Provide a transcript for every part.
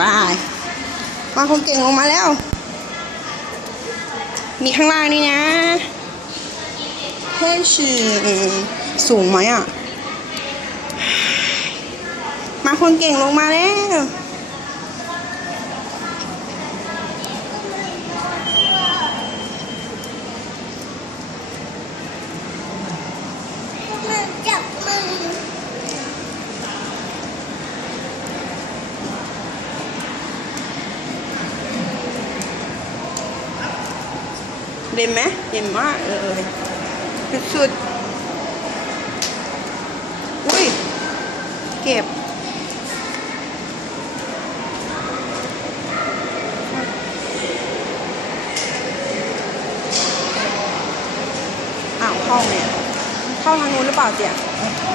บายมาคนเก่งลงมาแล้ว มีข้างล่างนี่นะเฮ้ยชื่อสูงไหมอะ มาคนเก่งลงมาแล้วมันจับมือ เด่นไหมเด่นมากเลยสุดๆอุ้ย เก็บอ้าวเข้าเนี่ยเข้าทางนู้นหรือเปล่าเจีย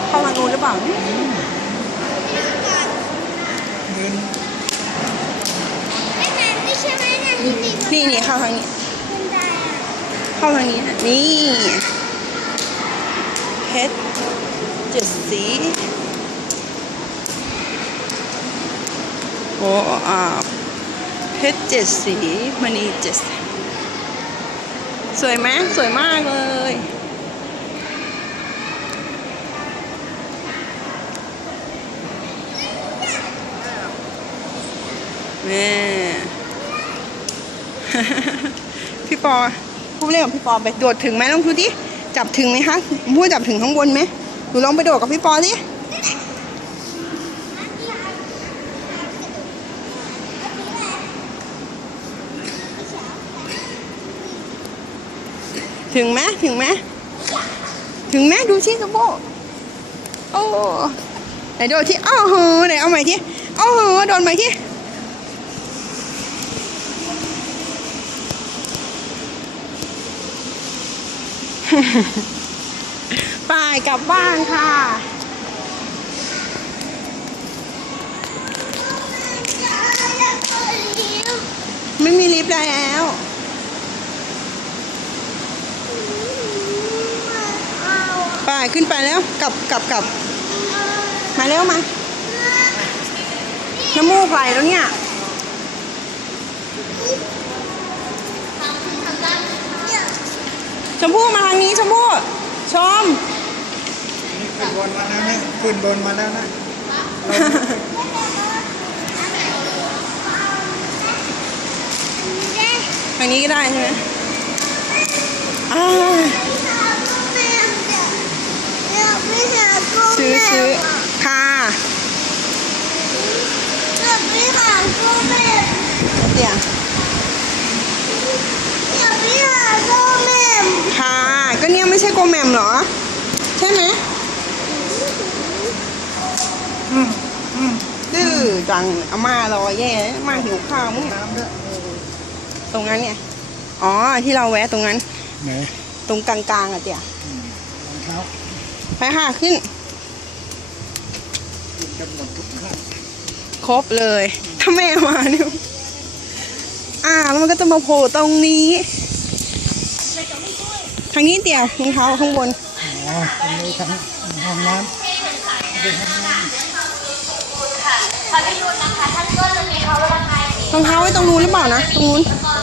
เข้าทางนู้นหรือเปล่าไอ้นั่นไม่ใช่ไหมนั่นนี่นี่นี่นี่เข้าทางนี้มันได้อะ เข้าทางนี้นี่เพชรเจ็ดสีโอ้อ่าเพชรเจ็ดสีมณีเจ็ดสีสวยไหมสวยมากเลยแม่พี่ปอ พูดเล่นกับพี่ปอไปโดดถึงไหมลองดูดิจับถึงไหมคะพูดจับถึงข้างบนไหมหนูลองไปโดดกับพี่ปอดิถึงไหมถึงไหมถึงไหมดูชิสโบโอ้ไหนโดดที่อ้าวเหอไหนเอาใหม่ที่อ้าวเหอโดนใหม่ที่ ไป่ายกลับบ้านค่ะ ไม่มีลิฟต์แล้วไป่ายขึ้นไปแล้วกลับกลับกลับมาเร็วมาน้ำมูกไหลแล้วเนี่ย ชมพู่มาทางนี้ชมพู่ชม ขึ้นบนมาแล้วนะขึ้นบนมาแล้วนะทางนี้ก็ได้ใช่ไหมอ่าซื้อซื้อค่ะไม่หาตัวแม่เดี๋ยว อย่าไปหาตัวแม่ ค่ะ ก็ เนี่ยไม่ใช่โกแมมเหรอ ใช่ไหมอืมอืมดื้อจังอาม่ารอแย่อามาหิวข้าวมั้งเนี่ยน้ำด้วยตรงนั้นเนี่ย อ๋อที่เราแวะตรงนั้น ไหนตรงกลางๆอะเดี๋ยวรองเท้าไปค่ะขึ้นขึ้นกันหมดทุกขั้นครบเลย ถ้าแม่มาเนี่ย อ่า แล้วมันก็จะมาโผล่ตรงนี้ทา งนี้เตี่ยวรองเท้าข้างบนอ๋อตรงนี้ทั้งห้องน้ำเป็นห้องน้ขอที่นู่นนะคะท่านก็จะมีเขาละไงรองเท้าไว้ตรงนู้นหรือเปล่านะ ตรงนู้นก็